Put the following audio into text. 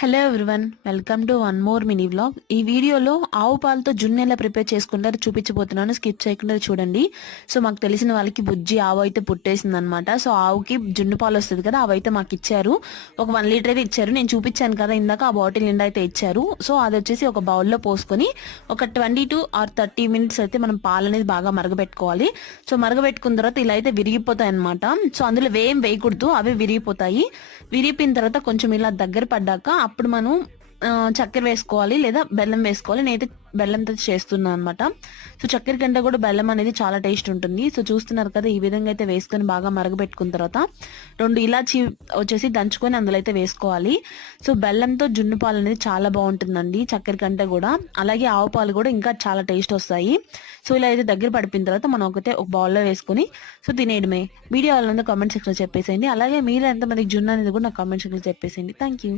Hello everyone welcome to one more mini vlog ఈ వీడియోలో ఆవు పాలతో జున్ను ఎలా ప్రిపేర్ చేసుకుంటారో చూపించబోతున్నాను. స్కిప్ చేయకుండా చూడండి. సో మాకు తెలిసిన వాళ్ళకి బుజ్జి ఆవు అయితే పుట్టేసింది అనమాట సో ఆవుకి జున్ను పాలు వస్తుంది కదా అవి అయితే మాకు ఇచ్చారు. ఒక వన్ లీటర్ అయితే ఇచ్చారు. నేను చూపించాను కదా ఇందాక ఆ బాటిల్ నిండా అయితే ఇచ్చారు. సో అది వచ్చేసి ఒక బౌల్లో పోసుకొని ఒక twenty two or thirty minutes అయితే మనం పాలు అనేది బాగా మరగబెట్టుకోవాలి. సో మరగబెట్టుకున్న తర్వాత ఇలా అయితే విరిగిపోతాయి అనమాట సో అందులో వేయం వేయకూడదు అవి విరిగిపోతాయి. విరిగిపోయిన తర్వాత కొంచెం ఇలా దగ్గర పడ్డాక అప్పుడు మనం చక్కెర వేసుకోవాలి లేదా బెల్లం వేసుకోవాలి. నేనైతే బెల్లంతో చేస్తున్నాను అనమాట సో చక్కెర కంటే కూడా బెల్లం అనేది చాలా టేస్ట్ ఉంటుంది. సో చూస్తున్నారు కదా ఈ విధంగా అయితే వేసుకొని బాగా మరగబెట్టుకున్న తర్వాత రెండు ఇలాచి వచ్చేసి దంచుకొని అందులో అయితే వేసుకోవాలి. సో బెల్లంతో జున్ను పాలు అనేది చాలా బాగుంటుందండి చక్కెర కంటే కూడా. అలాగే ఆవు పాలు కూడా ఇంకా చాలా టేస్ట్ వస్తాయి. సో ఇలా అయితే దగ్గర పడిపోయిన తర్వాత మనం ఒకటే ఒక బౌల్లో వేసుకొని సో తినేయడమే. వీడియో వాళ్ళందరూ కామెంట్ సెక్షన్లో చెప్పేసేయండి. అలాగే మీరు ఎంతమందికి జున్ను అనేది కూడా నాకు కామెంట్ సెక్షన్లో చెప్పేసేయండి. Thank you